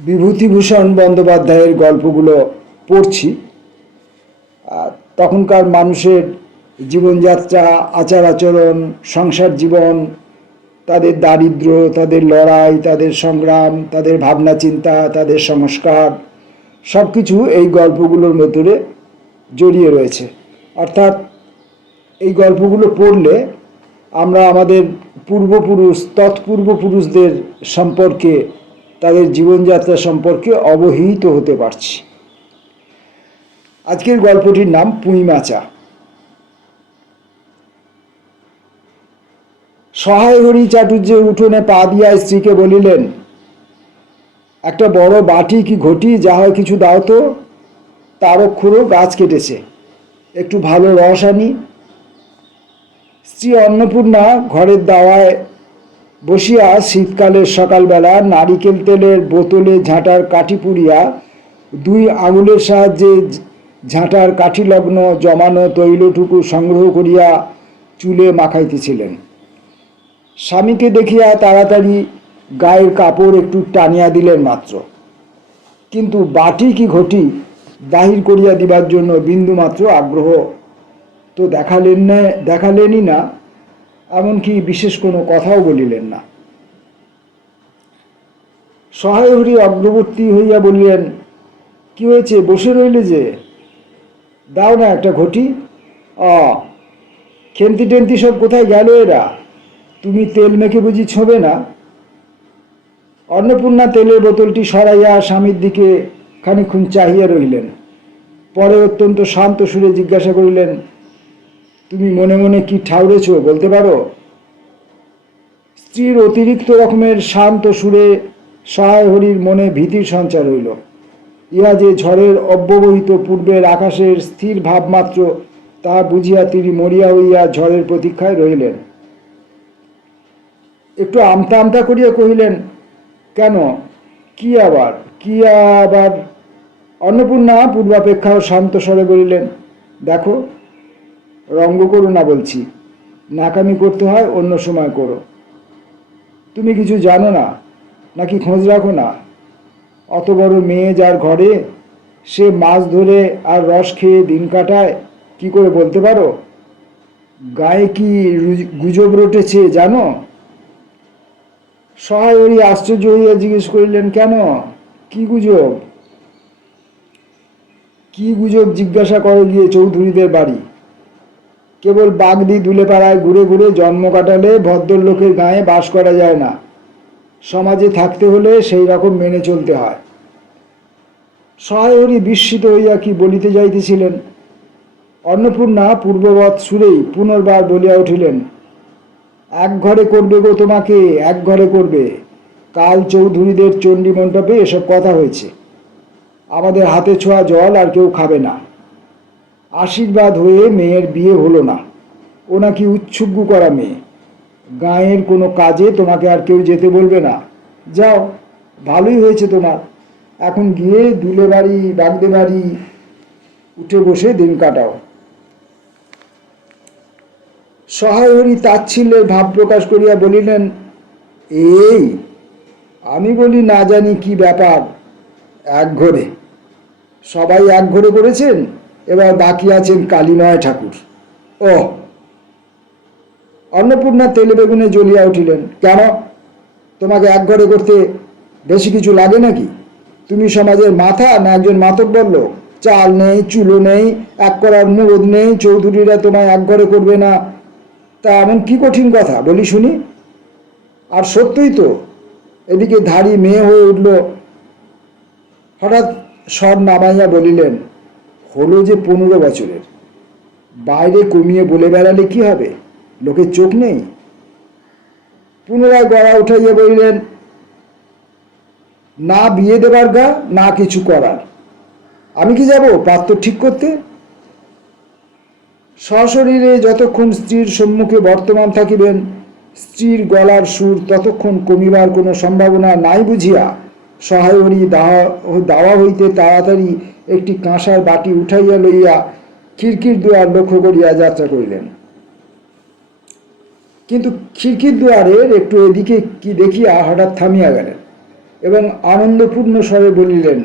বিভূতিভূষণ বন্দ্যোপাধ্যায়ের গল্পগুলো পড়ছি। তখনকার মানুষের জীবনযাত্রা, আচার আচরণ, সংসার জীবন, তাদের দারিদ্র, তাদের লড়াই, তাদের সংগ্রাম, তাদের ভাবনা চিন্তা, তাদের সংস্কার, সব কিছু এই গল্পগুলোর ভেতরে জড়িয়ে রয়েছে। অর্থাৎ এই গল্পগুলো পড়লে আমরা আমাদের পূর্বপুরুষ, তৎপূর্বপুরুষদের সম্পর্কে, তাদের জীবনযাত্রা সম্পর্কে অবহিত হতে পারছি। আজকের গল্পটির নাম পুঁই মাচা। সহায় হরি চাটুর্যে উঠোনে পা দিয়া স্ত্রীকে বলিলেন, একটা বড় বাটি কি ঘটি যা হয় কিছু দাও তো, তারক্ষুরও গাছ কেটেছে, একটু ভালো রস আনি। স্ত্রী অন্নপূর্ণা ঘরের দাওয়ায় বসিয়া শীতকালের সকালবেলা নারিকেল তেলের বোতলে ঝাঁটার কাঠি পুড়িয়া দুই আঙুলের সাহায্যে ঝাঁটার কাঠিলগ্ন জমানো তৈলটুকু সংগ্রহ করিয়া চুলে মাখাইতেছিলেন। স্বামীকে দেখিয়া তাড়াতাড়ি গায়ের কাপড় একটু টানিয়া দিলেন মাত্র, কিন্তু বাটি কি ঘটি বাহির করিয়া দিবার জন্য বিন্দুমাত্র আগ্রহ তো দেখালেনই না, এমনকি বিশেষ কোনো কথাও বলিলেন না। সহায় হরি অগ্রবর্তী হইয়া বলিলেন, কি হয়েছে, বসে রইলে যে, দাও না একটা ঘটি। খেন্তি টেন্তি সব কোথায় গেল এরা, তুমি তেল মেখে বুঝি ছোঁবে না? অন্নপূর্ণা তেলের বোতলটি সরাইয়া স্বামীর দিকে খানিকক্ষণ চাহিয়া রইলেন। পরে অত্যন্ত শান্ত সুরে জিজ্ঞাসা করিলেন, তুমি মনে মনে কি ঠাউরেছ বলতে পারো? স্ত্রীর অতিরিক্ত রকমের শান্ত সুরে সহায় হরির মনে ভীতির সঞ্চার হইল। ইহা যে ঝড়ের অব্যবহিত পূর্বের আকাশের স্থির ভাবমাত্র, তাহা বুঝিয়া তিনি মরিয়া হইয়া ঝড়ের প্রতীক্ষায় রহিলেন। একটু আমতা আমতা করিয়া কহিলেন, কেন, কি আবার? অন্নপূর্ণা পূর্বাপেক্ষাও শান্ত স্বরে বলিলেন, দেখো, রঙ্গ করো না বলছি, নাকামি করতে হয় অন্য সময় করো। তুমি কিছু জানো না নাকি খোঁজ রাখো না? অত বড় মেয়ে যার ঘরে, সে মাছ ধরে আর রস খেয়ে দিন কাটায়, কি করে বলতে পারো? গায়ে কি গুজব রটেছে জানো? সহায় হরি আশ্চর্য হইয়া জিজ্ঞেস করিলেন, কেন, কি গুজব? কি গুজব জিজ্ঞাসা করো গিয়ে চৌধুরীদের বাড়ি? কেবল বাগদি দুলেপাড়ায় ঘুরে ঘুরে জন্ম কাটালে ভদ্রলোকের গায়ে বাস করা যায় না, সমাজে থাকতে হলে সেই রকম মেনে চলতে হয়। সহায় হরি বিস্মিত হইয়া কি বলিতে যাইতেছিলেন, অন্নপূর্ণা পূর্ববৎ সুরেই পুনর্বার বলিয়া উঠিলেন, এক ঘরে করবে গো তোমাকে, এক ঘরে করবে। কাল চৌধুরীদের চণ্ডী মণ্ডপে এসব কথা হয়েছে। আমাদের হাতে ছোঁয়া জল আর কেউ খাবে না। আশীর্বাদ হয়ে মেয়ের বিয়ে হলো না, ও নাকি উচ্ছুগ্গু করা মেয়ে। গাঁয়ের কোনো কাজে তোমাকে আর কেউ যেতে বলবে না। যাও, ভালোই হয়েছে তোমার, এখন গিয়ে দুলে বাড়ি বাগদে বাড়ি উঠে বসে দিন কাটাও। সহায় হরি তাচ্ছিল্যের ভাব প্রকাশ করিয়া বলিলেন, এই আমি বলি না জানি কি ব্যাপার, এক ঘরে সবাই এক ঘরে করেছেন, এবার বাকি আছেন কালীময় ঠাকুর। ও! অন্নপূর্ণা তেলে বেগুনে জ্বলিয়া উঠিলেন, কেন, তোমাকে এক ঘরে করতে বেশি কিছু লাগে নাকি? তুমি সমাজের মাথা না একজন মাতব্বর লোক? চাল নেই, চুলো নেই, এক করার মুরদ নেই, চৌধুরীরা তোমায় এক ঘরে করবে না, তা এমন কি কঠিন কথা বলি শুনি? আর সত্যই তো। এদিকে ধাড়ি মেয়ে হয়ে উঠল। হঠাৎ স্বর নামাইয়া বলিলেন, হলো যে 15 বছরের, বাইরে কমিয়ে বলে বেড়ালে কি হবে, লোকের চোখ নেই? পুনরায় গলা উঠাইয়া বলিলেন, না বিয়ে দেবার গা, না কিছু করার, আমি কি যাব পাত্র ঠিক করতে? সশরীরে যতক্ষণ স্ত্রীর সম্মুখে বর্তমান থাকিবেন, স্ত্রীর গলার সুর ততক্ষণ কমিবার কোনো সম্ভাবনা নাই বুঝিয়া সহায় হরি দাওয়া হইতে তাড়াতাড়ি একটি কাঁসার বাটি উঠাইয়া লইয়া খিড়কির দুয়ার লক্ষ্য করিয়া যাত্রা করিলেন। কিন্তু খিড়কির দুয়ারের একটু এদিকে কি দেখিয়া হঠাৎ থামিয়া গেলেন। এবং আনন্দপূর্ণ স্বরে বলিলেন,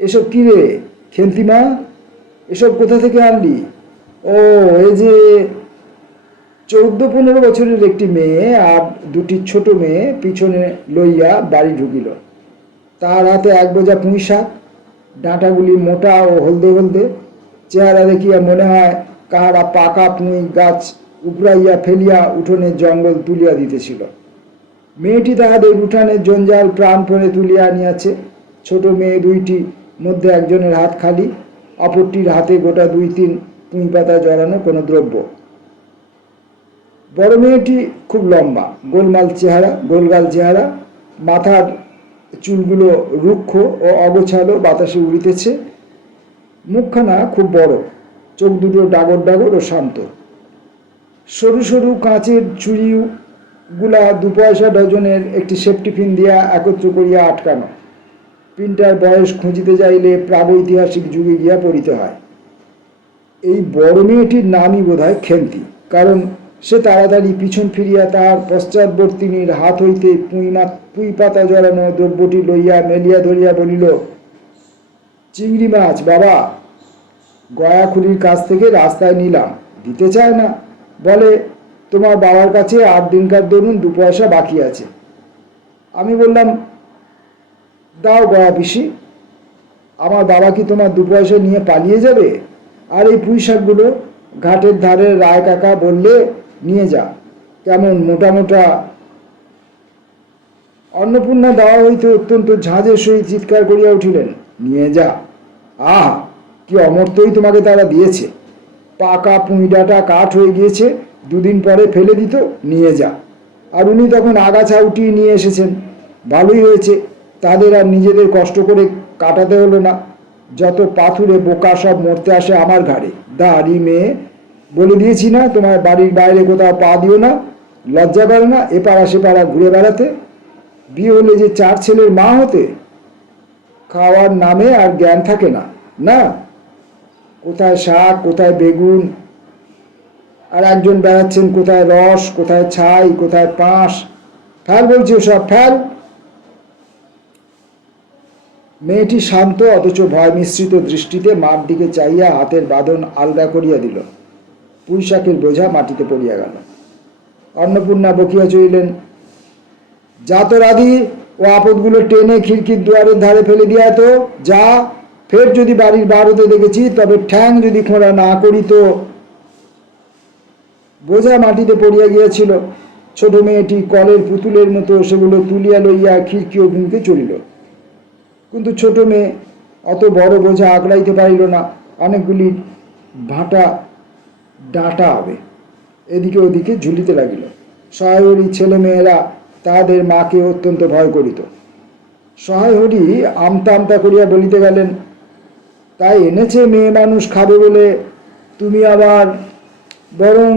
এসব কী রে খেন্তিমা, এসব কোথা থেকে আনলি? ও, এই যে 14-15 বছরের একটি মেয়ে আর দুটি ছোট মেয়ে পিছনে লইয়া বাড়ি ঢুকিল। তার হাতে এক বোঝা পুঁই শাক, ডাঁটাগুলি মোটা ও হলদে হলদে। চেহারা দেখিয়া মনে হয় কাহারা পাকা পুঁই গাছ উপড়াইয়া ফেলিয়া উঠোনের জঙ্গল তুলিয়া দিতেছিল। মেয়েটি তাহাদের উঠানের জঞ্জাল প্রাণপণে তুলিয়া আনিয়াছে। ছোট মেয়ে দুইটি মধ্যে একজনের হাত খালি, অপরটির হাতে গোটা 2-3 পুঁই পাতা জড়ানো কোনো দ্রব্য। বড় মেয়েটি খুব লম্বা, গোলগাল চেহারা, মাথার চুলগুলো রুক্ষ ও অগোছালো, বাতাসে উড়িতেছে। মুখখানা খুব বড়, চোখ দুটো ডাগর ডাগর ও শান্ত। সরু সরু কাঁচের চুড়িগুলা 2 পয়সা ডজনের একটি সেফটি পিন দিয়া একত্র করিয়া আটকানো। পিনটার বয়স খুঁজিতে যাইলে প্রাগৈতিহাসিক যুগে গিয়া পড়িতে হয়। এই বড় মেয়েটির নামই বোধ হয় খেন্তি, কারণ সে তাড়াতাড়ি পিছন ফিরিয়া তাহার পশ্চাৎবর্তিনীর হাত হইতে পুঁই পাতা জড়ানো দ্রব্যটি লইয়া মেলিয়া ধরিয়া বলিল, চিংড়ি মাছ বাবা, গয়াখুলির কাছ থেকে রাস্তায় নিলাম, দিতে চায় না, বলে তোমার বাবার কাছে 8 দিনকার দরুন 2 পয়সা বাকি আছে। আমি বললাম, দাও গয়া পিসি, আমার বাবা কি তোমার 2 পয়সা নিয়ে পালিয়ে যাবে? আর এই পুঁই শাকগুলো ঘাটের ধারে রায় কাকা বললে নিয়ে যা, কেমন মোটা মোটা। অন্নপূর্ণা দেওয়া হইতে অত্যন্ত ঝাঁঝের সহিত চিৎকার করিয়া উঠিলেন, নিয়ে যা? আহ, কি অমর্ত্যই তোমাকে তারা দিয়েছে! পাকা পুঁইডাটা কাঠ হয়ে গিয়েছে, 2 দিন পরে ফেলে দিত, নিয়ে যা। আর উনি তখন আগাছা উঠিয়ে নিয়ে এসেছেন, ভালোই হয়েছে, তাদের আর নিজেদের কষ্ট করে কাটাতে হলো না। যত পাথুরে বোকা সব মরতে আসে আমার ঘাড়ে। দাঁড়ি মেয়ে, বলে দিয়েছি না তোমার বাড়ির বাইরে কোথাও পা দিও না? লজ্জা করে না এপাড়া সেপাড়া ঘুরে বেড়াতে? বিয়ে হলে যে 4 ছেলের মা হতে? খাওয়ার নামে আর জ্ঞান থাকে না, না? কোথায় শাক, কোথায় বেগুন, আর একজন বেড়াচ্ছেন কোথায় রস, কোথায় ছাই, কোথায় পাঁশ। ফেল বলছি সব, ফেল। মেয়েটি শান্ত অথচ ভয় মিশ্রিত দৃষ্টিতে মার দিকে চাইয়া হাতের বাঁধন আলগা করিয়া দিল। পুঁই শাকের বোঝা মাটিতে পড়িয়া গেল। অন্নপূর্ণা বকিয়া চলিলেন, যা তো রাধি, ও আপদগুলো টেনে খিড়কির দুয়ারের ধারে ফেলে দিয়া তো, যা। ফের যদি বাড়ির বার হতে দেখেছি, তবে ঠ্যাং যদি খোঁড়া না করি তো। বোঝা মাটিতে পড়িয়া গিয়াছিল। ছোট মেয়েটি কলের পুতুলের মতো সেগুলো তুলিয়া লইয়া খিড়কি অভিমুখে চলিল। কিন্তু ছোট মেয়ে অত বড় বোঝা আগলাইতে পারিল না। অনেকগুলি ভাটা ডাঁটা হবে এদিকে ওদিকে ঝুলিতে লাগিল। সহায়হরি ছেলে মেয়েরা তাহাদের মাকে অত্যন্ত ভয় করিত। সহায়হরি আমতা আমতা করিয়া বলিতে গেলেন, তাই এনেছে মেয়ে মানুষ খাবে বলে, তুমি আবার বরং।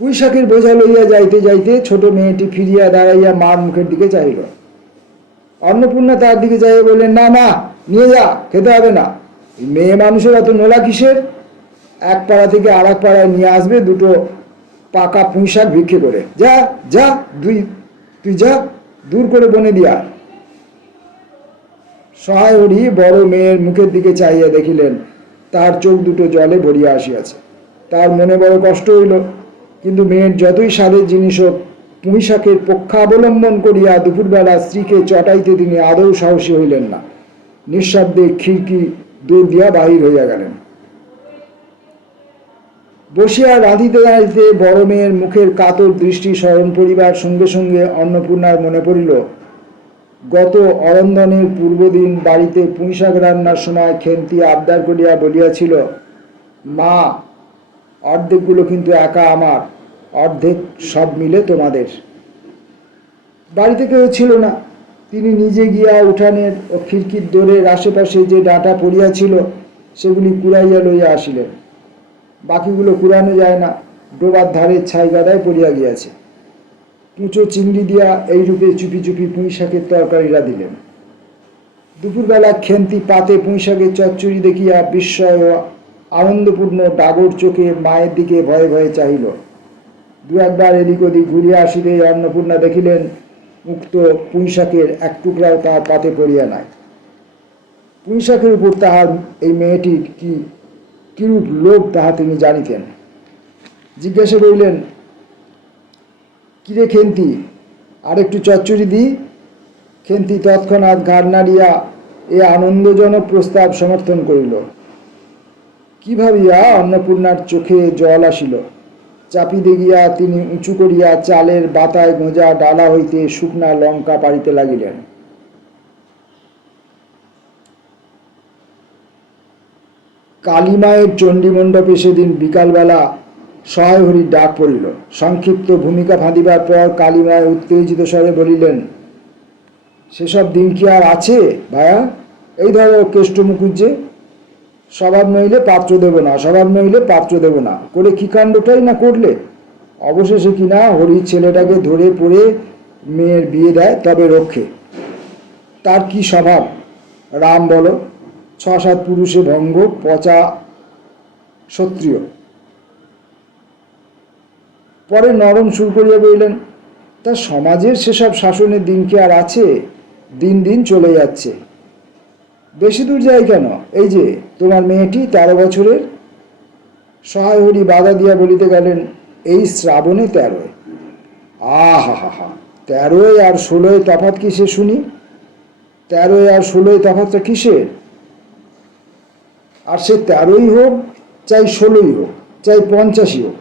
পুঁই শাকের বোঝা লইয়া যাইতে যাইতে ছোট মেয়েটি ফিরিয়া দাঁড়াইয়া মার মুখের দিকে চাইল। অন্নপূর্ণা তার দিকে চাইয়া বললেন, না না, নিয়ে যা, খেতে হবে না। মেয়ে মানুষের অত নোলা কিসের? এক পাড়া থেকে আর এক পাড়ায় নিয়ে আসবে 2 পাকা পুঁই শাক ভিক্ষে করে। যা যা, তুই যা, দূর করে বনে দিয়া। সহায়হরি বড় মেয়ের মুখের দিকে চাইয়া দেখিলেন তার চোখ দুটো জলে ভরিয়া আসিয়াছে। তার মনে বড় কষ্ট হইল, কিন্তু মেয়ের যতই স্বাদের জিনিস হোক, পুঁই শাকের পক্ষাবলম্বন করিয়া দুপুরবেলা স্ত্রীকে চটাইতে তিনি আদৌ সাহসী হইলেন না। নিঃশব্দে খিড়কি দূর দিয়া বাহির হইয়া গেলেন। বসিয়া রাঁধিতে রাঁধিতে বড় মেয়ের মুখের কাতর দৃষ্টি স্মরণ পড়িবার সঙ্গে সঙ্গে অন্নপূর্ণার মনে পড়িল, গত অরন্ধনের পূর্বদিন বাড়িতে পুঁই শাক রান্নার সময় খেন্তি আবদার করিয়া বলিয়াছিল, মা, অর্ধেকগুলো কিন্তু একা আমার, অর্ধেক সব মিলে তোমাদের। বাড়িতে কেউ ছিল না। তিনি নিজে গিয়া উঠানের ও খিড়কির দোরের আশেপাশে যে ডাঁটা পড়িয়াছিল সেগুলি কুড়াইয়া লইয়া আসিলেন। বাকিগুলো কুড়ানো যায় না, ডোবার ধারের ছাই গাদায় পড়িয়া গিয়াছে। কুঁচো চিংড়ি দিয়া এইরূপে চুপি চুপি পুঁই শাকের তরকারি রাঁধিলেন। দুপুরবেলা খেন্তি পাতে পুঁই শাকের চচ্চড়ি দেখিয়া বিস্ময় ও আনন্দপূর্ণ ডাগর চোখে মায়ের দিকে ভয়ে ভয়ে চাহিল। 2-1 বার এদিক ওদিক ঘুরিয়া আসিতেই অন্নপূর্ণা দেখিলেন উক্ত পুঁইশাকের এক টুকরাও তাহার পাতে পড়িয়া নাই। পুঁইশাকের উপর তাহার এই মেয়েটির কিরূপ লোভ তাহা তিনি জানিতেন। জিজ্ঞাসা করিলেন, কিরে খেন্তি, আর একটু চচ্চড়ি দি? খেন্তি তৎক্ষণাৎ ঘাড় নাড়িয়া এ আনন্দজনক প্রস্তাব সমর্থন করিল। কি ভাবিয়া অন্নপূর্ণার চোখে জল আসিল। চাপিতে গিয়া তিনি উঁচু করিয়া চালের বাতায় গোঁজা ডালা হইতে শুকনা লঙ্কা পাড়িতে লাগিলেন। কালীমায়ের চণ্ডীমণ্ডপে সেদিন বিকালবেলা সহায় হরির ডাক পড়িল। সংক্ষিপ্ত ভূমিকা ফাঁদিবার পর কালীমায় উত্তেজিত স্বরে বলিলেন, সেসব দিন কি আর আছে ভায়া? এই ধরো কেষ্ট মুখুজ্জে, স্বভাব নইলে পাত্র দেব না, স্বভাব নইলে পাত্র দেব না করে কি কাণ্ডটাই না করলে। অবশেষে কিনা হরির ছেলেটাকে ধরে পড়ে মেয়ের বিয়ে দেয়, তবে রক্ষে। তার কি স্বভাব রাম বলো, 6-7 পুরুষে ভঙ্গ, পচা ক্ষত্রিয়। পরে নরম সুর করিয়া বললেন, তা সমাজের সেসব শাসনের দিন কি আর আছে? দিন দিন চলে যাচ্ছে। বেশি দূর যায় কেন? এই যে তোমার মেয়েটি 13 বছরের। সহায় হরি বাধা দিয়া বলিতে গেলেন, এই শ্রাবণে 13। আহা হা হা, 13 আর 16 তফাৎ কিসে শুনি? 13 আর 16 তফাৎটা কিসের? আর সে 13ই হোক, চাই 16ই হোক, চাই 50ই হোক,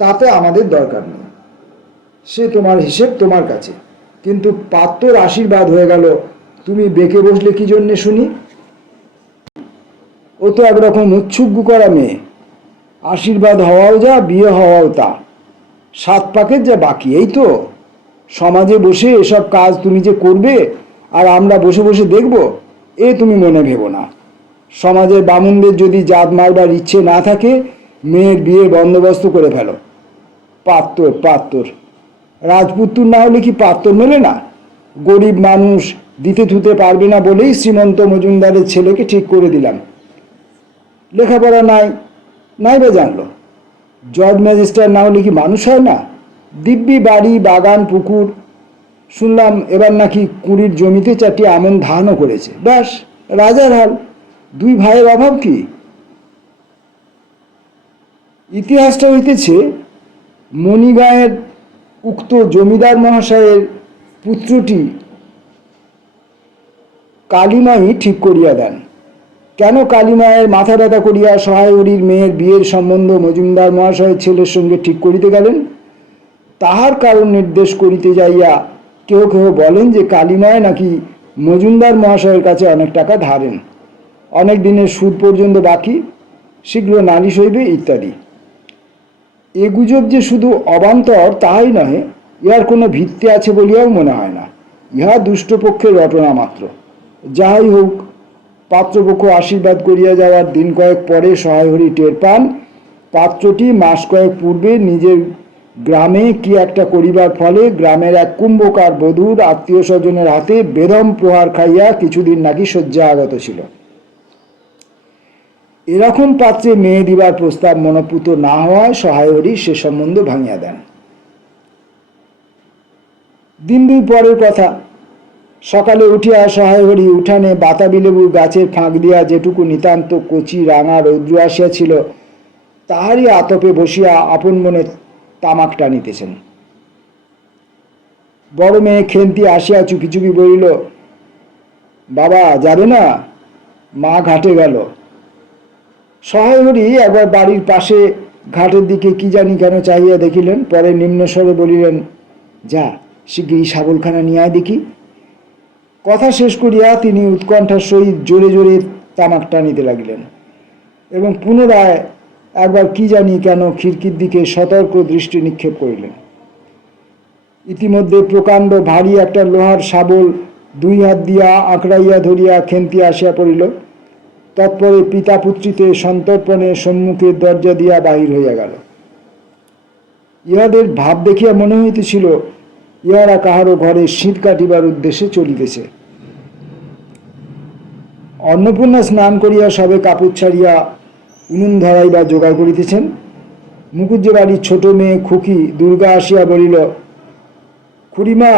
তাতে আমাদের দরকার নেই। সে তোমার হিসেব তোমার কাছে। কিন্তু পাত্রর আশীর্বাদ হয়ে গেল, তুমি বেঁকে বসলে কি জন্যে শুনি? ও তো একরকম উৎসুগ্গ করা মেয়ে। আশীর্বাদ হওয়াও যা, বিয়ে হওয়াও তা। 7 পাকের যা বাকি, এই তো। সমাজে বসে এসব কাজ তুমি যে করবে আর আমরা বসে বসে দেখব, এ তুমি মনে ভেবো না। সমাজের বামুনদের যদি জাত মারবার ইচ্ছে না থাকে, মেয়ের বিয়ের বন্দোবস্ত করে ফেলো। পাত্তর রাজপুত্তুর না হলে কি পাত্তর মেলে না? গরিব মানুষ, দিতে থুতে পারবে না বলেই শ্রীমন্ত মজুমদারের ছেলেকে ঠিক করে দিলাম। লেখাপড়া নাই বা জানলো। জজ ম্যাজিস্ট্রেট না হলে কি মানুষ হয় না? দিব্যি বাড়ি, বাগান, পুকুর। শুনলাম এবার নাকি 20 জমিতে 4টি আমন ধানও করেছে। ব্যাস, রাজার হাল। 2 ভাইয়ের অভাব কি? ইতিহাসটা হইতেছে, মণিগাঁয়ের উক্ত জমিদার মহাশয়ের পুত্রটি কালীমাই ঠিক করিয়া দেন। কেন কালীমায়ের মাথা ব্যথা করিয়া সহায় হরির মেয়ের বিয়ের সম্বন্ধ মজুমদার মহাশয়ের ছেলের সঙ্গে ঠিক করিতে গেলেন, তাহার কারণ নির্দেশ করিতে যাইয়া কেউ কেউ বলেন যে কালীমায় নাকি মজুমদার মহাশয়ের কাছে অনেক টাকা ধারেন, অনেক দিনের সুদ পর্যন্ত বাকি, শীঘ্র নালিশ হইবে ইত্যাদি। এ গুজব যে শুধু অবান্তর তাহাই নহে, ইহার কোনো ভিত্তি আছে বলিয়াও মনে হয় না। ইহা দুষ্টপক্ষের রটনা মাত্র। যাহাই হোক, পাত্রপক্ষ আশীর্বাদ করিয়া যাওয়ার দিন কয়েক পরে সহায় হরি টের পান, পাত্রটি মাস কয়েক পূর্বে নিজের গ্রামে কি একটা করিবার ফলে গ্রামের এক কুম্ভকার বধূর আত্মীয় স্বজনের হাতে বেদম প্রহার খাইয়া কিছুদিন নাকি শয্যা আগত ছিল। এরকম পাত্রে মেয়ে দিবার প্রস্তাব মনোপুত না হওয়ায় সহায় হরি সে সম্বন্ধ ভাঙিয়া দেন। দিন 2 পরের কথা, সকালে উঠিয়া সহায় হরি উঠানে বাতাবি লেবুর গাছের ফাঁক দিয়া যেটুকু নিতান্ত কচি রাঙা রৌদ্র আসিয়াছিল, তাহারই আতপে বসিয়া আপন মনে তামাক টানিতেছেন। বড় মেয়ে খেন্তি আসিয়া চুপি চুপি বলিল, বাবা যাবে না? মা ঘাটে গেল। সহায় হরি একবার বাড়ির পাশে ঘাটের দিকে কি জানি কেন চাহিয়া দেখিলেন, পরে নিম্নস্বরে বলিলেন, যা শিগগিরই শাবলখানা নিয়ে আয় দেখি। কথা শেষ করিয়া তিনি উৎকণ্ঠার সহিত জোরে জোরে তামাক টানিতে লাগিলেন এবং পুনরায় একবার কি জানি কেন খিড়কির দিকে সতর্ক দৃষ্টি নিক্ষেপ করিলেন। ইতিমধ্যে প্রকাণ্ড ভারী একটা লোহার শাবল 2 হাত দিয়া আঁকড়াইয়া ধরিয়া খেন্তি আসিয়া পড়িল। তৎপরে পিতা পুত্রীতে সন্তর্পণে সম্মুখের দরজা দিয়া বাহির হইয়া গেল। ইহাদের ভাব দেখিয়া মনে হইতেছিল ইহারা কাহারও ঘরে শীত কাটিবার উদ্দেশ্যে চলিতেছে। অন্নপূর্ণা স্নান করিয়া সবে কাপড় ছাড়িয়া উনুন ধরাইবা জোগাড় করিতেছেন। মুকুজ্জে বাড়ির ছোট মেয়ে খুকি দুর্গা আসিয়া বলিল, খুড়িমা,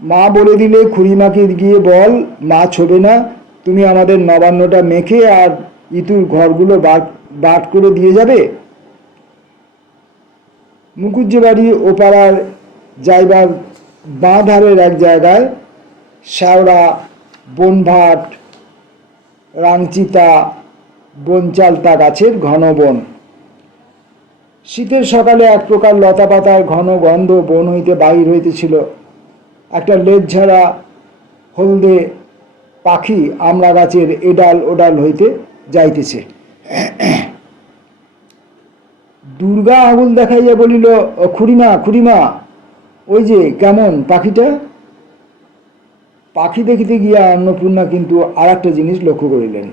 মা বলে দিলে খুড়িমাকে গিয়ে বল, মা ছোবে না, তুমি আমাদের নবান্নটা মেখে আর ইতুর ঘরগুলো বাট করে দিয়ে যাবে। মুকুজ্জে বাড়ি ওপাড়ার যাইবার বাঁ ধারের এক জায়গায় শ্যাওড়া, বনভাট, রাংচিতা, বনচালতা গাছের ঘন বন। শীতের সকালে এক প্রকার লতা পাতার ঘন গন্ধ বন হইতে বাহির হইতেছিল। একটা লেজ ঝাড়া হলদে পাখি আমড়া গাছের এডাল ওডাল হইতে যাইতেছে। দুর্গা আঙুল দেখাইয়া বলিল, খুড়িমা খুড়িমা, ওই যে কেমন পাখিটা। পাখি দেখিতে গিয়া অন্নপূর্ণা কিন্তু আর একটা জিনিস লক্ষ্য করিলেন।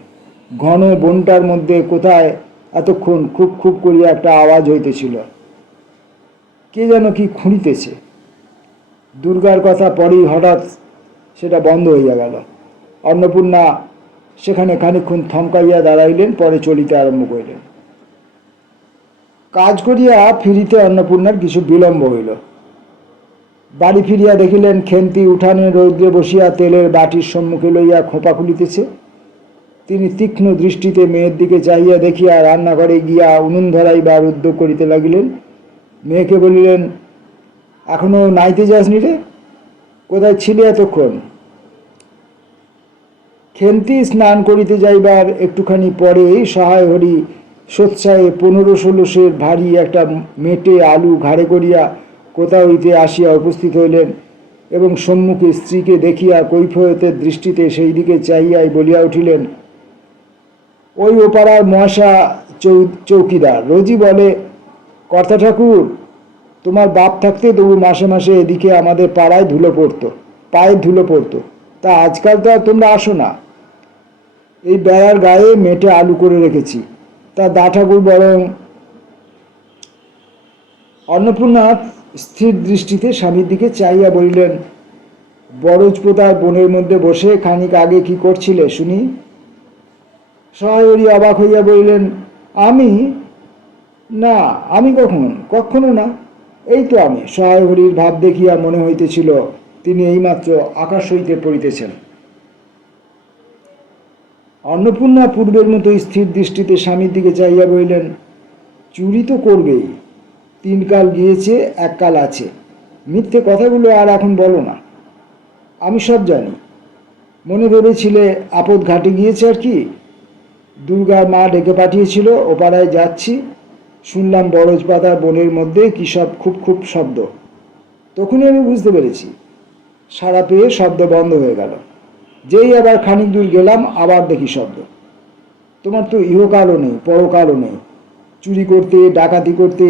ঘন বনটার মধ্যে কোথায় এতক্ষণ খুব খুব করিয়া একটা আওয়াজ হইতেছিল। কে যেন কি খুঁড়িতেছে। দুর্গার কথা পরেই হঠাৎ সেটা বন্ধ হইয়া গেল। অন্নপূর্ণা সেখানে খানিকক্ষণ থমকাইয়া দাঁড়াইলেন, পরে চলিতে আরম্ভ করিলেন। কাজ করিয়া ফিরিতে অন্নপূর্ণার কিছু বিলম্ব হইল। বাড়ি ফিরিয়া দেখিলেন খেন্তি উঠানে রৌদ্রে বসিয়া তেলের বাটির সম্মুখে লইয়া খোঁপা খুলিতেছে। তিনি তীক্ষ্ণ দৃষ্টিতে মেয়ের দিকে চাহিয়া দেখিয়া রান্নাঘরে গিয়া উনুন ধরাইবার উদ্যোগ করিতে লাগিলেন। মেয়েকে বলিলেন, এখনো নাইতে যাসনি রে? কোথায় ছিলে এতক্ষণ? খেন্তি স্নান করিতে যাইবার একটুখানি পরেই সহায় হরি সোৎসাহে 15-16 সের ভারী একটা মেটে আলু ঘাড়ে করিয়া কোথা হইতে আসিয়া উপস্থিত হইলেন এবং সম্মুখে স্ত্রীকে দেখিয়া কৈফিয়তের দৃষ্টিতে সেই দিকে চাহিয়াই বলিয়া উঠিলেন, ওই ওপাড়ার মহাশা চৌকিদার রোজই বলে, কর্তা ঠাকুর, তোমার বাপ থাকতে তবু মাসে মাসে এদিকে আমাদের পাড়ায় ধুলো পড়তো, পায়ের ধুলো পড়তো, তা আজকাল তো আর তোমরা আসো না। এই বেড়ার গায়ে মেটে আলু করে রেখেছি, তা দা ঠাকুর বরং। অন্নপূর্ণা স্থির দৃষ্টিতে স্বামীর দিকে চাইয়া বলিলেন, বরজপোতার বনের মধ্যে বসে খানিক আগে কি করছিলে শুনি? সহায়রী অবাক হইয়া বলিলেন, আমি? না, আমি কখনো না। এই তো আমি। সহায়হরির ভাব দেখিয়া মনে হইতেছিল তিনি এইমাত্র আকাশ হইতে পড়িতেছেন। অন্নপূর্ণা পূর্বের মতো স্থির দৃষ্টিতে স্বামীর দিকে চাইয়া বলিলেন, চুরি তো করবেই, 3 কাল গিয়েছে, 1 কাল আছে, মিথ্যে কথাগুলো আর এখন বলো না। আমি সব জানি। মনে ভেবেছিলে আপদ ঘাটে গিয়েছে আর কি। দুর্গার মা ডেকে পাঠিয়েছিল, ওপাড়ায় যাচ্ছি, শুনলাম বরজপাতার বনের মধ্যে কী সব খুব খুব শব্দ। তখনই আমি বুঝতে পেরেছি। সাড়া পেয়ে শব্দ বন্ধ হয়ে গেল। যেই আবার খানিক দূর গেলাম, আবার দেখি শব্দ। তোমার তো ইহকালও নেই, পরকালও নেই। চুরি করতে, ডাকাতি করতে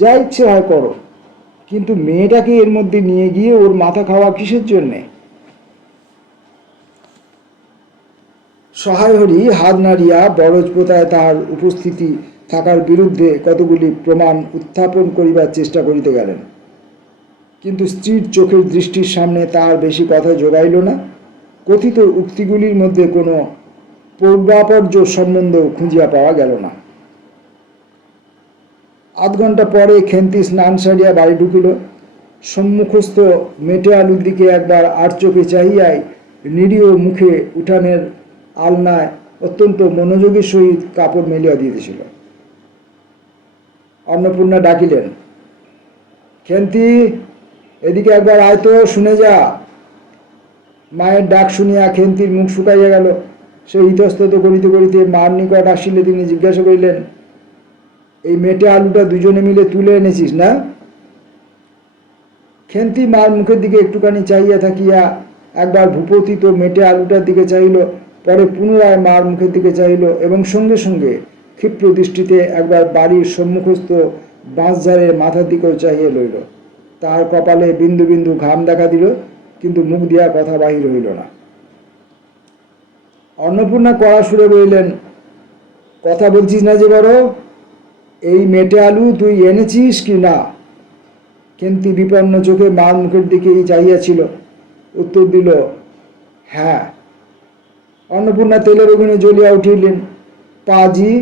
যা ইচ্ছে হয় করো, কিন্তু মেয়েটাকে এর মধ্যে নিয়ে গিয়ে ওর মাথা খাওয়া কিসের জন্যে? সহায়হরি হাত নাড়িয়া বরজপোতায় তাহার উপস্থিতি থাকার বিরুদ্ধে কতগুলি প্রমাণ উত্থাপন করিবার চেষ্টা করিতে গেলেন, কিন্তু স্ত্রীর চোখের দৃষ্টির সামনে তাহার বেশি কথা জোগাইল না। কথিত উক্তিগুলির মধ্যে কোনো পূর্বাপর্য সম্বন্ধ খুঁজিয়া পাওয়া গেল না। আধ ঘন্টা পরে খেন্তি স্নান সারিয়া বাড়ি ঢুকিল। সম্মুখস্থ মেটে আলুর দিকে একবার আর চোখে চাহিয়াই নিরীহ মুখে উঠানের আলনায় অত্যন্ত মনোযোগের সহিত কাপড় মেলিয়া দিতেছিল। অন্নপূর্ণা ডাকিলেন, খেন্তি, এদিকে একবার আয় তো, শুনে যা। মায়ের ডাক শুনিয়া খেন্তির মুখ শুকাইয়া গেল। সে ইতস্তত করিতে করিতে মার নিকট আসিলে তিনি জিজ্ঞাসা করিলেন, এই মেটে আলুটা দুজনে মিলে তুলে এনেছিস না? খেন্তি মার মুখের দিকে একটুখানি চাহিয়া থাকিয়া একবার ভূপতিত মেটে আলুটার দিকে চাইল, পরে পুনরায় মার মুখের দিকে চাইল এবং সঙ্গে সঙ্গে ক্ষিপ্র দৃষ্টিতে একবার বাড়ির সম্মুখস্থ বাঁশঝাড়ের মাথার দিকেও চাহিয়া লইল। তাহার কপালে বিন্দু বিন্দু ঘাম দেখা দিল, কিন্তু মুখ দিয়া কথা বাহির হইল না। অন্নপূর্ণা কড়া সুরে বলিলেন, কথা বলছিস না যে বড়? এই মেটে আলু তুই এনেছিস কি না? খেন্তি বিপন্ন চোখে মার মুখের দিকেই চাহিয়াছিল। উত্তর দিল, হ্যাঁ। অন্নপূর্ণা তেলের অগ্নি জ্বলিয়া উঠিলেন, পাজি,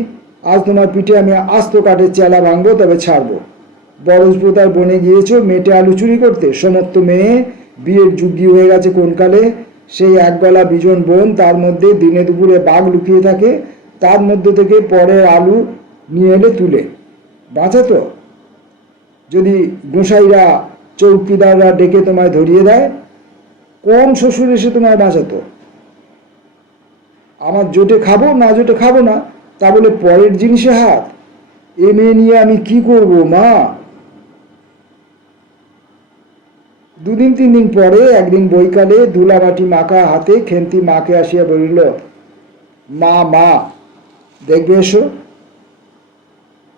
আজ তোমার পিঠে আমি আস্ত কাঠের চেলা ভাঙবো, তবে ছাড়বো। বরজপোতার বনে গিয়েছ মেটে আলু চুরি করতে, সমস্ত মেয়ে বিয়ের যুগী হয়ে গেছে কোনকালে, সেই একবেলা বিজন বন, তার মধ্যে দিনে দুপুরে বাঘ লুকিয়ে থাকে, তার মধ্যে থেকে পরের আলু নিয়ে এলে তুলে বাঁচাতো। যদি গোসাইরা চৌকিদাররা ডেকে তোমায় ধরিয়ে দেয়, কোন শ্বশুর এসে তোমায় বাঁচাতো? আমার জোটে খাবো, না জোটে খাবো না, তা বলে পরের জিনিসে হাত? এ মেয়ে নিয়ে আমি কি করব মা? দুদিন 3 দিন পরে একদিন বৈকালে ধুলামাটি মাখা হাতে খেন্তি মাকে আসিয়া বলিল, মা মা দেখবে এসো।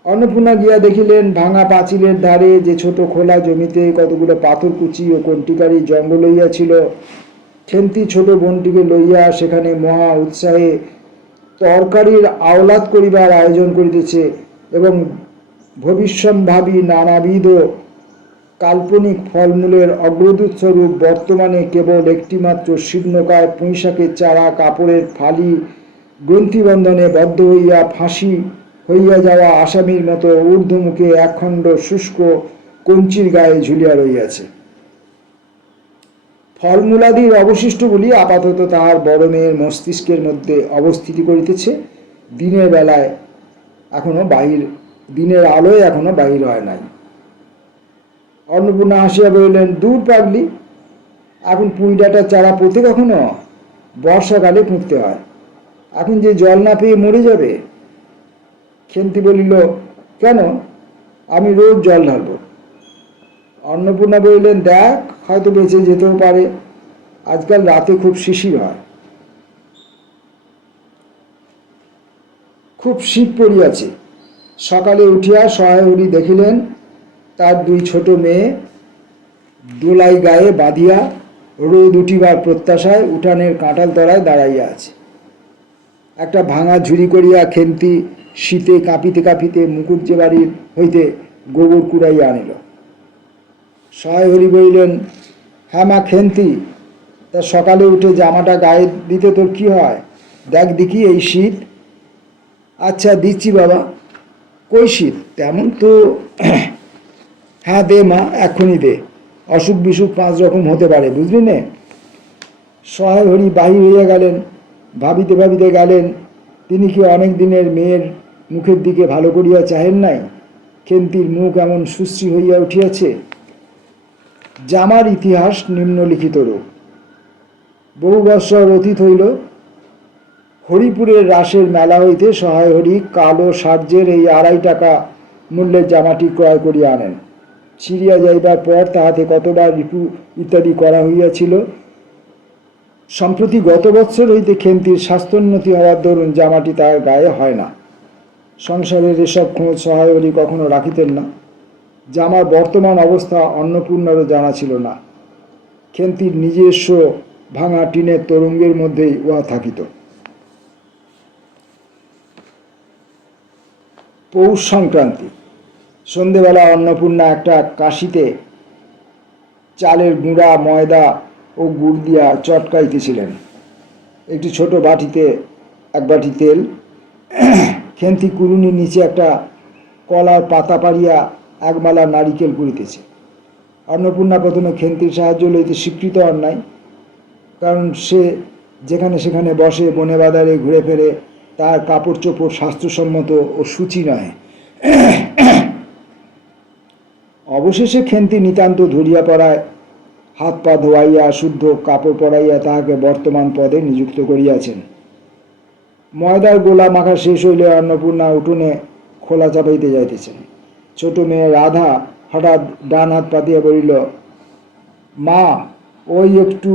অন্নপূর্ণা গিয়া দেখিলেন ভাঙা পাঁচিলের ধারে যে ছোট খোলা জমিতে কতগুলো পাথরকুচি ও কণ্টিকারি জঙ্গল হইয়াছিল। খেন্তি ছোট বোনটিকে লইয়া সেখানে মহা উৎসাহে তরকারির আওলাদ করিবার আয়োজন করিতেছে এবং ভবিষ্যম্ভাবী নানাবিধ কাল্পনিক ফলমূলের অগ্রদূত স্বরূপ বর্তমানে কেবল একটিমাত্র শীর্ণকায় পুঁইশাকের চারা কাপড়ের ফালি গ্রন্থিবন্ধনে বদ্ধ হইয়া ফাঁসি হইয়া যাওয়া আসামির মতো ঊর্ধ্বমুখে একখণ্ড শুষ্ক কঞ্চির গায়ে ঝুলিয়া রইয়াছে। ফলমূলাদির অবশিষ্টগুলি আপাতত তাহার বড় মেয়ের মস্তিষ্কের মধ্যে অবস্থিতি করিতেছে। দিনের বেলায় এখনো বাহির, দিনের আলোয় এখনো বাহির হয় নাই। অন্নপূর্ণা হাসিয়া বলিলেন, দূর পাগলি, এখন পুঁইডাটার চারা পোতে কখনো? বর্ষাকালে পুঁততে হয়, এখন যে জল না পেয়ে মরে যাবে। খেন্তি বলিল, কেন? আমি রোজ জল ঢালব। অন্নপূর্ণা বলিলেন, দেখ, হয়তো বেঁচে যেতেও পারে, আজকাল রাতে খুব শিশির হয়। খুব শীত পড়িয়াছে। সকালে উঠিয়া সহায়হরি দেখিলেন তার 2 ছোট মেয়ে দোলাই গায়ে বাঁধিয়া রোদ উঠিবার প্রত্যাশায় উঠানের কাঁঠাল তলায় দাঁড়াইয়া আছে। একটা ভাঙা ঝুড়ি করিয়া খেন্তি শীতে কাঁপিতে কাঁপিতে মুকুটজে বাড়ির হইতে গোবর কুড়াইয়া আনিল। সহায়হরি বলিলেন, হ্যাঁ মা খেন্তি, তা সকালে উঠে জামাটা গায়ে দিতে তোর কি হয়? দেখ দেখি এই শীত। আচ্ছা দিচ্ছি বাবা। কই শীত? তেমন তো। হ্যাঁ দে মা, এক্ষুনি দে, অসুখ বিসুখ 5 রকম হতে পারে, বুঝলি নে। সহায়হরি বাহির হইয়া গেলেন। ভাবিতে ভাবিতে গেলেন, তিনি কি অনেক দিনের মেয়ের মুখের দিকে ভালো করিয়া চাহেন নাই? খেন্তির মুখ এমন সুশ্রী হইয়া উঠিয়াছে। জামার ইতিহাস নিম্নলিখিত রূপ। বহু বৎসর অতীত হইল। হরিপুরের রাসের মেলা হইতে সহায়হরি কালো সার্জের এই 2.5 টাকা মূল্যের জামাটি ক্রয় করিয়া আনেন। ছিঁড়িয়া যাইবার পর তাহাতে কতবার রিপু ইত্যাদি করা হইয়াছিল। সম্প্রতি গত বৎসর হইতে খেন্তির স্বাস্থ্যোন্নতি হওয়ার দরুন জামাটি তার গায়ে হয় না। সংসারের এসব খোঁজ সহায়হরি কখনো রাখিতেন না। জামার বর্তমান অবস্থা অন্নপূর্ণারও জানা ছিল না। খেন্তির নিজস্ব ভাঙা টিনের তরঙ্গের মধ্যেই উহা থাকিত। পৌষ সংক্রান্তি। সন্ধেবেলা অন্নপূর্ণা একটা কাশিতে চালের গুঁড়া, ময়দা ও গুড় দিয়া চটকাইতেছিলেন। একটি ছোট বাটিতে 1 বাটি তেল। খেন্তি কুড়ুনির নিচে একটা কলার পাতা পাড়িয়া 1 মালা নারিকেল কুড়িতেছে। অন্নপূর্ণা প্রথমে খেন্তির সাহায্য লইতে স্বীকৃত হন নাই, কারণ সে যেখানে সেখানে বসে, বনে বাজারে ঘুরে ফেরে, তার কাপড় চোপড় স্বাস্থ্যসম্মত ও সূচি নয়। অবশেষে খেন্তি নিতান্ত ধরিয়া পড়ায় হাত পা ধোয়াইয়া শুদ্ধ কাপড় পরাইয়া তাহাকে বর্তমান পদে নিযুক্ত করিয়াছেন। ময়দার গোলা মাখা শেষ হইলে অন্নপূর্ণা উঠোনে খোলা চাপাইতে যাইতেছেন। ছোট মেয়ে রাধা হঠাৎ ডান হাত পাতিয়া বলিল, মা ওই একটু।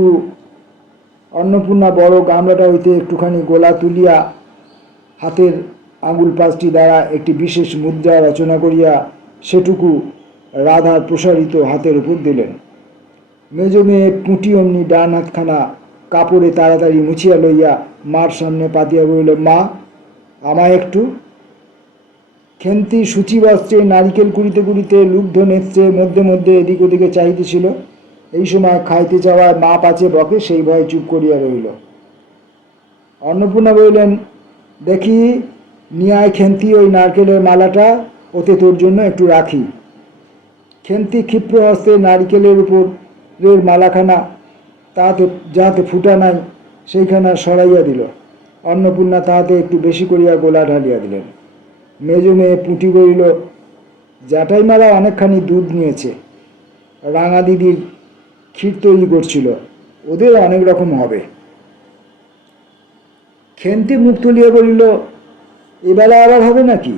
অন্নপূর্ণা বড় গামলাটা হইতে একটুখানি গোলা তুলিয়া হাতের আঙুল 5টি দ্বারা একটি বিশেষ মুদ্রা রচনা করিয়া সেটুকু রাধার প্রসারিত হাতের উপর দিলেন। মেজ মেয়ে পুঁটি অমনি ডান হাতখানা কাপড়ে তাড়াতাড়ি মুছিয়া লইয়া মার সামনে পাতিয়া বলিল, মা আমায় একটু। খেন্তি সূচিবস্ত্রে নারিকেল কুড়িতে কুড়িতে লুব্ধ নেত্রে মধ্যে মধ্যে এদিক ওদিকে চাহিতেছিল। এই সময় খাইতে যাওয়ায় মা পাছে বকে, সেই ভয়ে চুপ করিয়া রইল। অন্নপূর্ণা বলিলেন, দেখি নিয়ে আয় খেন্তি ওই নারকেলের মালাটা, ওতে তোর জন্য একটু রাখি। খেন্তি ক্ষিপ্র হস্তে নারিকেলের উপর মালাখানা তাহাতে যাহাতে ফুটা নাই সেইখানা সরাইয়া দিল। অন্নপূর্ণা তাহাতে একটু বেশি করিয়া গোলা ঢালিয়া দিলেন। মেজো মেয়ে পুঁটি বলিল, জ্যাঠাইমারা অনেকখানি দুধ নিয়েছে, রাঙা দিদির ক্ষীর তৈরি করছিল, ওদের অনেক রকম হবে। খেন্তি মুখ তুলিয়া বলিল, এবেলা আবার হবে নাকি?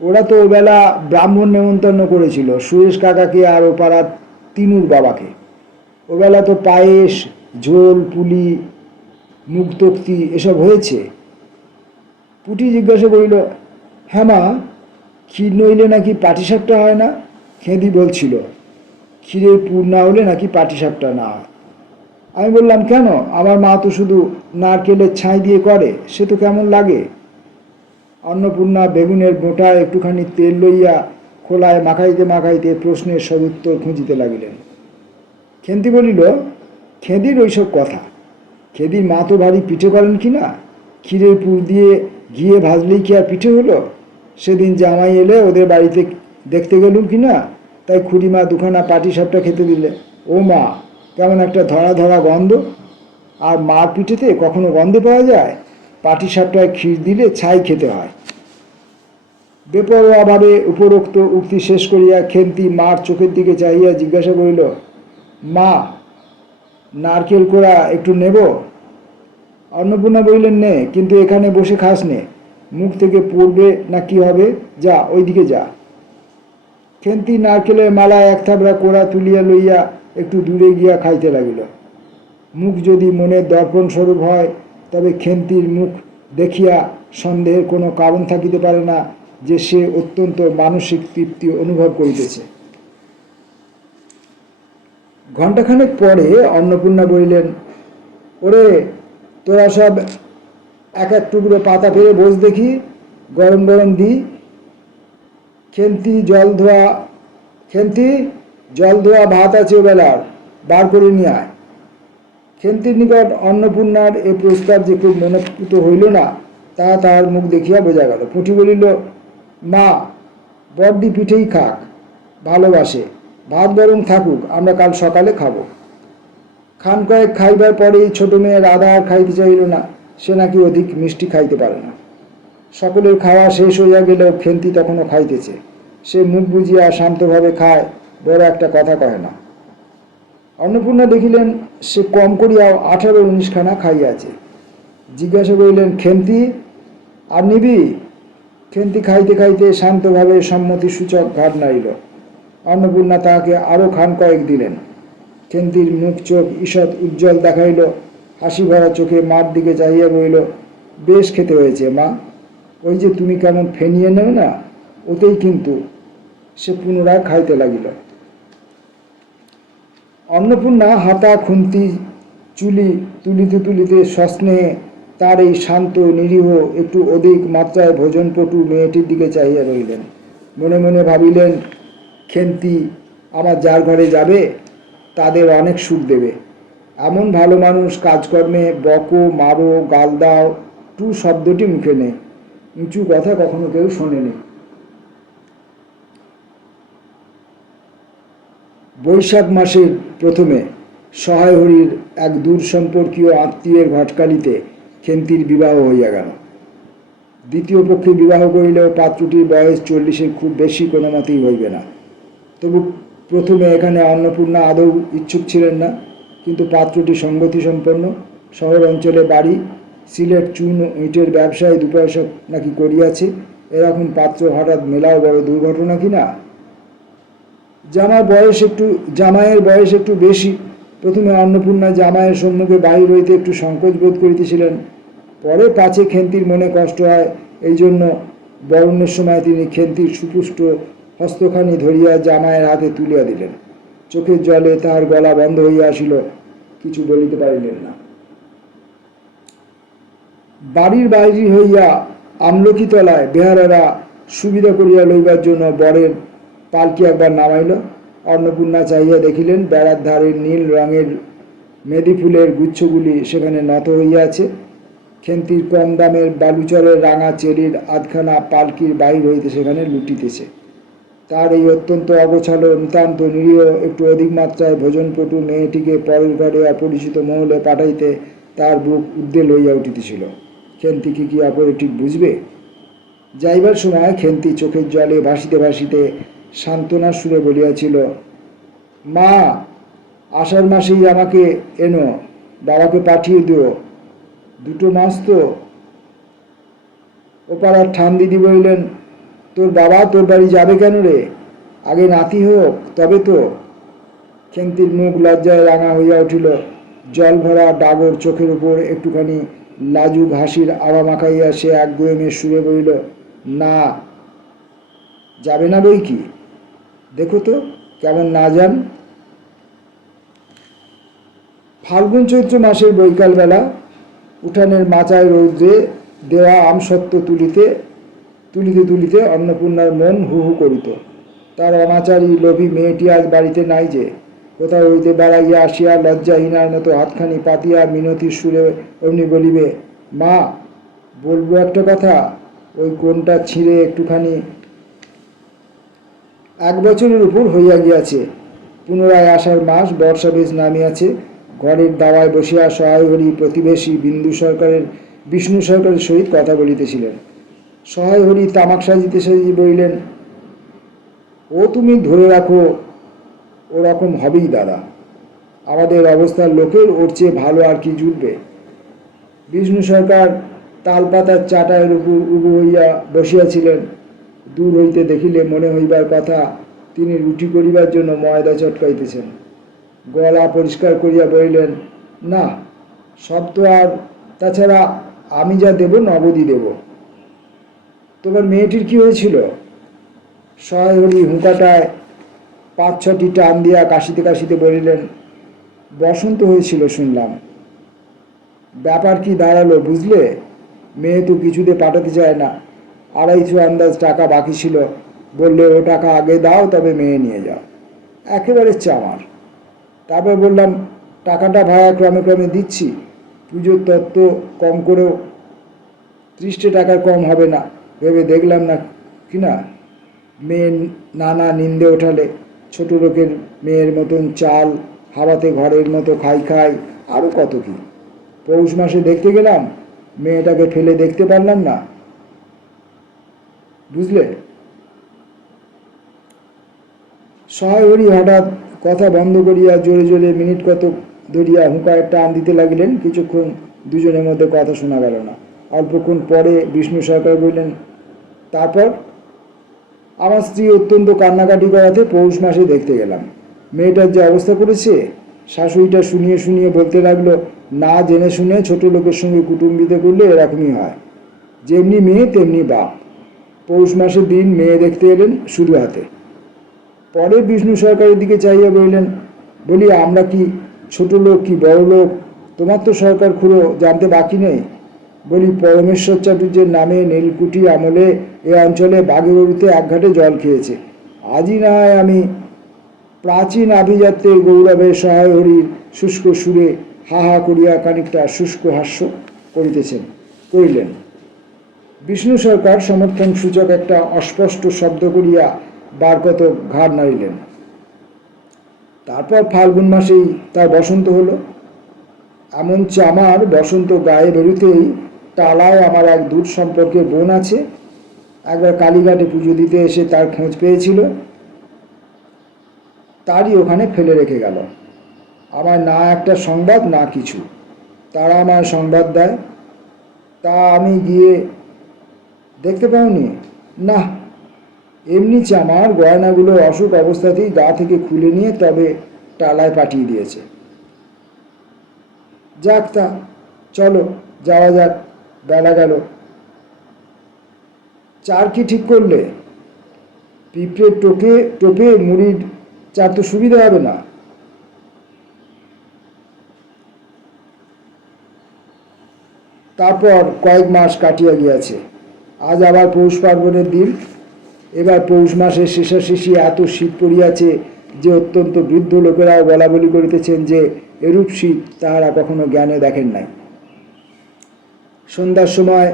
ওরা তো ওবেলা ব্রাহ্মণ নেমন্তন্ন করেছিল, সুরেশ কাকাকে আর ও পাড়ার তিনুর বাবাকে। ওবেলা তো পায়েস, ঝোল, পুলি, মুক্তক্তি এসব হয়েছে। পুটি জিজ্ঞাসা করিল, হ্যাঁ মা, ক্ষীর নইলে নাকি পাটিসাপটা হয় না? খেঁদি বলছিল, ক্ষীরের পুর না হলে নাকি পাটিসাপটা না হয়। আমি বললাম, কেন? আমার মা তো শুধু নারকেলের ছাই দিয়ে করে, সে তো কেমন লাগে। অন্নপূর্ণা বেগুনের মোটা একটুখানি তেল লইয়া খোলায় মাখাইতে মাখাইতে প্রশ্নের সদুত্তর খুঁজিতে লাগিলেন। খেন্তি বলিল, খেদির ওইসব কথা। খেদির মা তো ভারী পিঠে করেন কি না? ক্ষীরের পুর দিয়ে ঘিয়ে ভাজলেই কি আর পিঠে হলো? সেদিন জামাই এলে ওদের বাড়িতে দেখতে গেলুম কি না, তাই খুড়িমা দুখানা পাটিসাপটা খেতে দিলে। ও মা, কেমন একটা ধরা ধরা গন্ধ! আর মার পিঠেতে কখনো গন্ধ পাওয়া যায়? পাটিসাপটায় ক্ষীর দিলে ছাই খেতে হয়। বেপরোয়াভাবে উপরোক্ত উক্তি শেষ করিয়া খেন্তি মার চোখের দিকে চাহিয়া জিজ্ঞাসা করিল, মা, নারকেল কোড়া একটু নেব? অন্নপূর্ণা বললেন, নে, কিন্তু এখানে বসে খাস নে, মুখ থেকে পড়বে না কি হবে, যা ওইদিকে যা। খেন্তি নারকেলের মালা এক থাবড়া কোড়া তুলিয়া লইয়া একটু দূরে গিয়া খাইতে লাগিল। মুখ যদি মনের দর্পণ স্বরূপ হয়, তবে খেন্তির মুখ দেখিয়া সন্দেহের কোনো কারণ থাকিতে পারে না যে সে অত্যন্ত মানসিক তৃপ্তি অনুভব করিতেছে। ঘণ্টাখানেক পরে অন্নপূর্ণা বলিলেন, ওরে, তোরা সব এক এক টুকরো পাতা পেরে বস দেখি, গরম গরম দি। খেন্তি জল ধোয়া ভাত আছে ওবেলার, বার করে নিয়ে আয়। খেন্তির নিকট অন্নপূর্ণার এ প্রস্তাব যে খুব মনোপুত হইল না, তাহা তাহার মুখ দেখিয়া বোঝা গেল। পুঁটি বলিল, মা, বড়দি পিঠেই খাক, ভালোবাসে, ভাত বরং থাকুক, আমরা কাল সকালে খাবো। খান কয়েক খাইবার পরেই ছোট মেয়ে রাধা আর খাইতে চাইল না, সে নাকি অধিক মিষ্টি খাইতে পারে না। সকলের খাওয়া শেষ হইয়া গেলেও খেন্তি তখনও খাইতেছে। সে মুখ বুঝিয়া শান্তভাবে খায়, বড় একটা কথা কহে না। অন্নপূর্ণা দেখিলেন সে কম করিয়াও 18-19 খানা খাইয়াছে। জিজ্ঞাসা করিলেন, খেন্তি, আর নিবি? খেন্তি খাইতে খাইতে শান্তভাবে সম্মতিসূচক ঘাট নাড়িল। অন্নপূর্ণা তাহাকে আরও খান কয়েক দিলেন। খেন্তির মুখ চোখ ঈষৎ উজ্জ্বল দেখাইল, হাসি ভরা চোখে মার দিকে চাহিয়া বলিল, বেশ খেতে হয়েছে মা, ওই যে তুমি কেমন ফেনিয়ে নেও না, ওতেই কিন্তু। সে পুনরায় খাইতে লাগিল। অন্নপূর্ণা হাতা খুন্তি চুলি তুলিতে তুলিতে সস্নেহে তার এই শান্ত নিরীহ একটু অধিক মাত্রায় ভোজনপটু মেয়েটির দিকে চাহিয়া রইলেন। মনে মনে ভাবিলেন, খেন্তি আমার যার ঘরে যাবে তাদের অনেক সুখ দেবে। এমন ভালো মানুষ, কাজকর্মে বকো, মারো, গাল দাও, টু শব্দটি মুখে নেই, উঁচু কথা কখনো কেউ শোনেনি। বৈশাখ মাসের প্রথমে সহায় হরির এক দূর সম্পর্কীয় আত্মীয়ের ঘটকালিতে খেন্তির বিবাহ হইয়া গেল। দ্বিতীয় পক্ষে বিবাহ করিলেও পাত্রটির বয়স 40-এর খুব বেশি কোনো মতেই হইবে না। তবু প্রথমে এখানে অন্নপূর্ণা আদৌ ইচ্ছুক ছিলেন না, কিন্তু পাত্রটি সঙ্গতি সম্পন্ন, শহর অঞ্চলে বাড়ি, সিলেট চুন ইটের ব্যবসায় 2 পয়সা নাকি করিয়াছে। এরকম পাত্র হঠাৎ মেলাও বড় দুর্ঘটনা কিনা। জামাইয়ের বয়স একটু বেশি। প্রথমে অন্নপূর্ণা জামাইয়ের সম্মুখে বাহির হইতে একটু সংকোচ বোধ করিতেছিলেন। পরে পাছে খেন্তির মনে কষ্ট হয়, এই জন্য বরণের সময় তিনি খেন্তির সুপুষ্ট হস্তখানি ধরিয়া জামাইয়ের হাতে তুলিয়া দিলেন। চোখের জলে তাহার গলা বন্ধ হইয়া আসিল, কিছু বলিতে পারিলেন না। বাড়ির বাইরে হইয়া আমলকিতলায় বেহারারা সুবিধা করিয়া লইবার জন্য বরের পালকি একবার নামাইল। অন্নপূর্ণা চাহিয়া দেখিলেন বেড়ার ধারের নীল রঙের মেদি ফুলের গুচ্ছগুলি সেখানে নত হইয়াছে। খেন্তির কম দামের বালুচরের রাঙা চেরির আধখানা পালকির বাহির হইতে সেখানে লুটিতেছে। তার এই অত্যন্ত অগোছালো নিতান্ত নিরীহ একটু অধিক মাত্রায় ভোজনপটু মেয়েটিকে পরের ঘরে অপরিচিত মহলে পাঠাইতে তার বুক উদ্বেল হইয়া উঠিতেছিল। খেন্তি কি অপরে ঠিক বুঝবে? যাইবার সময় খেন্তি চোখের জলে ভাসিতে ভাসিতে সান্ত্বনার সুরে বলিয়াছিল, মা, আষাঢ় মাসেই আমাকে এনো, বাবাকে পাঠিয়ে দিও, 2 মাস তো। ওপাড়ার ঠান দিদি বললেন, তোর বাবা তোর বাড়ি যাবে কেন রে? আগে নাতি হোক তবে তো। খেন্তির মুখ লজ্জায় রাঙা হইয়া উঠিল। জল ভরা ডাগর চোখের উপর একটুখানি লাজুক হাসির আভা মাখাইয়া সে একগুঁয়েমে সুরে বলিল, না, যাবে না বই কি? দেখো তো কেমন না যান। ফাল্গুন চৈত্র মাসের বৈকালবেলা উঠানের মাচায় রৌদ্রে দেওয়া আমসত্ত্ব তুলিতে তুলিতে অন্নপূর্ণার মন হু হু করিত। তার অনাচারী লোভী মেয়েটি আজ বাড়িতে নাই যে। কোথাও হইতে বেড়াইয়া আসিয়া লজ্জাহীনার মতো হাতখানি পাতিয়া মিনতির সুরে অমনি বলিবে, মা, বলবো একটা কথা, ওই কোনটা ছিঁড়ে একটুখানি। 1 বছরের উপর হইয়া গিয়াছে। পুনরায় আষাঢ় মাস, বর্ষা বেশ নামিয়াছে। ঘরের দাওয়ায় বসিয়া সহায় হরি প্রতিবেশী বিষ্ণু সরকারের সহিত কথা বলিতেছিলেন। সহায় হরি তামাক সাজিতে বলিলেন, ও তুমি ধরে রাখো, ওরকম হবেই দাদা। আমাদের অবস্থার লোকের ওর চেয়ে ভালো আর কি জুটবে। বিষ্ণু সরকার তালপাতার চাটায়ের উপর উবু হইয়া বসিয়াছিলেন। দূর হইতে দেখিলে মনে হইবার কথা তিনি রুটি করিবার জন্য ময়দা চটকাইতেছেন। গলা পরিষ্কার করিয়া বলিলেন, না, সব তো, আর তাছাড়া আমি যা দেব নগদই দেব। তোমার মেয়েটির কি হয়েছিল? সহায় হরি হুঁকাটায় 5-6টি টান দিয়া কাশিতে কাশিতে বলিলেন, বসন্ত হয়েছিল শুনলাম। ব্যাপার কি দাঁড়ালো বুঝলে? মেয়ে তো কিছুতে পাঠাতে চায় না। 250 আন্দাজ টাকা বাকি ছিল। বললে, ও টাকা আগে দাও, তবে মেয়ে নিয়ে যাও। একেবারে চামার। তারপর বললাম, টাকাটা ভাড়া ক্রমে দিচ্ছি, পুজোর তত্ত্ব কম করেও 30 টাকার কম হবে না। ভেবে দেখলাম না কিনা। মেয়ে নানা নিন্দে ওঠালে। ছোট লোকের মেয়ের মতন চাল, হাওয়াতে ঘরের মতো খাই, আরও কত কি। পৌষ মাসে দেখতে গেলাম, মেয়েটাকে ফেলে দেখতে পারলাম না, বুঝলে। সহায় হরি হঠাৎ কথা বন্ধ করিয়া জোরে জোরে মিনিট কতক ধরিয়া হুঁকায় টান দিতে লাগিলেন। কিছুক্ষণ দুজনের মধ্যে কথা শোনা গেল না। অল্পক্ষণ পরে বিষ্ণু সরকার বললেন, তারপর? আমার স্ত্রী অত্যন্ত কান্নাকাটি করাতে পৌষ মাসে দেখতে গেলাম। মেয়েটার যে অবস্থা করেছে, শাশুড়িটা শুনিয়ে বলতে লাগলো, না জেনে শুনে ছোট লোকের সঙ্গে কুটুম্বিতে করলে এরকমই হয়। যেমনি মেয়ে তেমনি বাপ। পৌষ মাসের দিন মেয়ে দেখতে এলেন শুধু হাতে। পরে বিষ্ণু সরকারের দিকে চাইয়া বলি, আমরা কি ছোট লোক কি বড় লোক, তোমার তো সরকার খুঁড়ো জানতে বাকি নেই। বলি, পরমেশ্বর চাটুর্যের নামে নীলকুঠি আমলে এ অঞ্চলে বাঘেগরুতে 1 ঘাটে জল খেয়েছে। আজই না হয় আমি প্রাচীন আভিজাত্যের গৌরবে সহায় হরির শুষ্ক সুরে হা হা করিয়া খানিকটা শুষ্ক হাস্য করিলেন। বিষ্ণু সরকার সমর্থন সূচক একটা অস্পষ্ট শব্দ করিয়া বার কত ঘাড় নাড়িলেন। তারপর ফাল্গুন মাসেই তার বসন্ত হলো। এমন চামার বসন্ত গায়ে বেরুতেই টালায় আমার এক দূর সম্পর্কের বোন আছে। একবার কালীঘাটে পুজো দিতে এসে তার খোঁজ পেয়েছিল। তারই ওখানে ফেলে রেখে গেল। আমার না একটা সংবাদ না কিছু। তারা আমার সংবাদ দেয়, তা আমি গিয়ে দেখতে পাওনি? না, এমনি চামার গয়নাগুলো অসুখ অবস্থাতেই গা থেকে খুলে নিয়ে তবে টালায় পাঠিয়ে দিয়েছে। যাক, তা চলো যাওয়া যাক, বেলা গেল। চার কি ঠিক করলে? পিঁপড়ে টোপে মুড়ির চার তো সুবিধা হবে না। তারপর কয়েক মাস কাটিয়া গিয়াছে। আজ আবার পৌষ পার্বণের দিন। এবার পৌষ মাসের শেষাশেষি এত শীত পড়িয়াছে যে অত্যন্ত বৃদ্ধ লোকেরাও বলা বলি করিতেছেন যে এরূপ শীত তাহারা কখনো জ্ঞানে দেখেন নাই। সন্ধ্যার সময়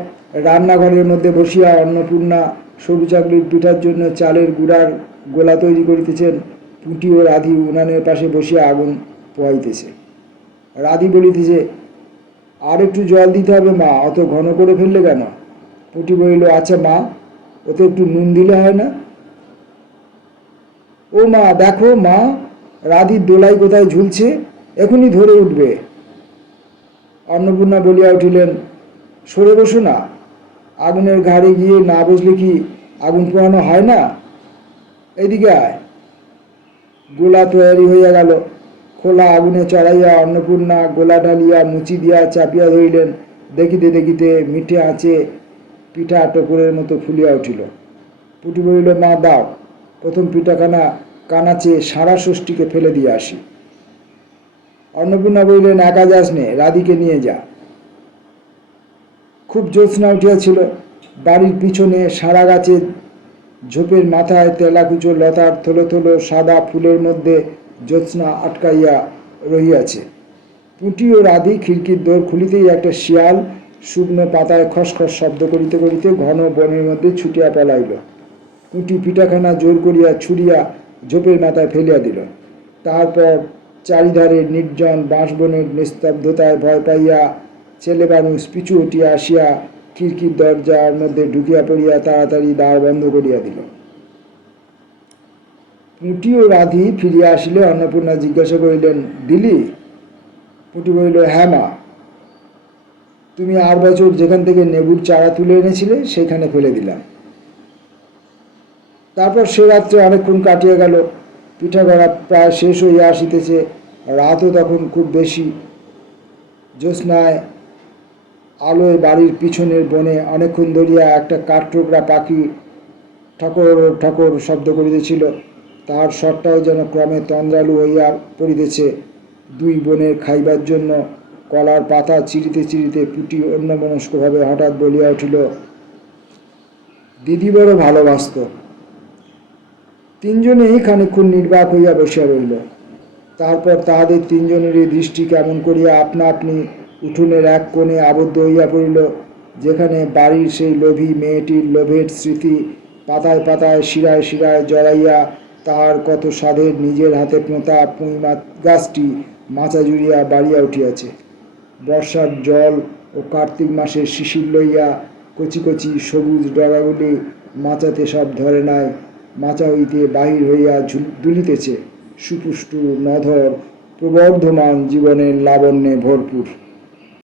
রান্নাঘরের মধ্যে বসিয়া অন্নপূর্ণা সরু চাকলির পিঠার জন্য চালের গুঁড়ার গোলা তৈরি করিতেছেন। পুঁটি ও রাধি উনানের পাশে বসিয়া আগুন পোহাইতেছে। রাধি বলিতেছে, আর একটু জল দিতে হবে মা, অত ঘন করে ফেললে কেন? পুঁটি বলিল, আচ্ছা মা, ওতে একটু নুন দিলে হয় না? ও মা, দেখো মা, রাধির দোলাই কোথায় ঝুলছে, এখনই ধরে উঠবে। অন্নপূর্ণা বলিয়া উঠিলেন, সরে বসো না, আগুনের ঘাড়ে গিয়ে না বসলে কি আগুন পোহানো হয় না? এদিকে আয়। গোলা তৈরি হইয়া গেল। খোলা আগুনে চড়াইয়া অন্নপূর্ণা গোলা ঢালিয়া মুচি দিয়া চাপিয়া ধরিলেন। দেখিতে দেখিতে মিঠে আঁচে পিঠা টপুরের মতো ফুলিয়া উঠিল। পুটি বলিল, মা দাও, প্রথম পিঠাখানা কানাচে সারা ষষ্ঠীকে ফেলে দিয়ে আসি। অন্নপূর্ণা বলিলেন, একা যাস নে, রাধিকে নিয়ে যা। খুব জ্যোৎস্না উঠিয়াছিল। বাড়ির পিছনে সারা গাছের ঝোপের মাথায় তেলাকুচো লতার থলো থলো সাদা ফুলের মধ্যে জ্যোৎস্না আটকাইয়া রহিয়াছে। পুঁটি ও রাধি খিড়কির দোর খুলিতেই একটা শিয়াল শুকনো পাতায় খসখস শব্দ করিতে করিতে ঘন বনের মধ্যে ছুটিয়া পলাইল। পুঁটি পিঠাখানা জোর করিয়া ছুড়িয়া ঝোপের মাথায় ফেলিয়া দিল। তারপর চারিধারে নির্জন বাঁশবনের নিস্তব্ধতায় ভয় পাইয়া ছেলে মানুষ পিছু উঠিয়া আসিয়া খিড়কির দরজার মধ্যে ঢুকিয়া পড়িয়া তাড়াতাড়ি দ্বার বন্ধ করিয়া দিল। পুঁটি ও রাধি ফিরিয়া আসিলে অন্নপূর্ণা জিজ্ঞাসা করিলেন, দিলি? পুঁটি বলিল, হ্যাঁ মা, তুমি আর বছর যেখান থেকে নেবুর চারা তুলে এনেছিলে সেখানে ফেলে দিলাম। তারপর সে রাত্রে অনেকক্ষণ কাটিয়া গেল। পিঠা করা প্রায় শেষ হইয়া আসিতেছে। রাতও তখন খুব বেশি। জ্যোৎস্নায় আলোয় বাড়ির পিছনের বনে অনেকক্ষণ ধরিয়া একটা কাঠঠোকরা পাখি ঠকর ঠকর শব্দ করিতেছিল। তাহার স্বরটাও যেন ক্রমে তন্দ্রালু হইয়া পড়িতেছে। দুই বোনের খাইবার জন্য কলার পাতা চিরিতে চিরিতে পুঁটি অন্যমনস্কভাবে হঠাৎ বলিয়া উঠিল, দিদি বড় ভালোবাসত। তিনজনেই খানিকক্ষণ নির্বাক হইয়া বসিয়া রইল। তারপর তাহাদের তিনজনেরই দৃষ্টি কেমন করিয়া আপনা আপনি উঠোনের এক কোণে আবদ্ধ হইয়া পড়িল, যেখানে বাড়ির সেই লোভী মেয়েটির লোভের স্মৃতি পাতায় পাতায় শিরায় শিরায় জড়াইয়া তাহার কত সাধের নিজের হাতে পোঁতা পুঁই গাছটি মাচা জুড়িয়া বাড়িয়া উঠিয়াছে। বর্ষার জল ও কার্তিক মাসের শিশির লইয়া কচি কচি সবুজ ডগাগুলি মাচাতে সব ধরে নাই, মাচা হইতে বাহির হইয়া দুলিতেছে সুপুষ্টু নধর প্রবর্ধমান জীবনের লাবণ্যে ভরপুর।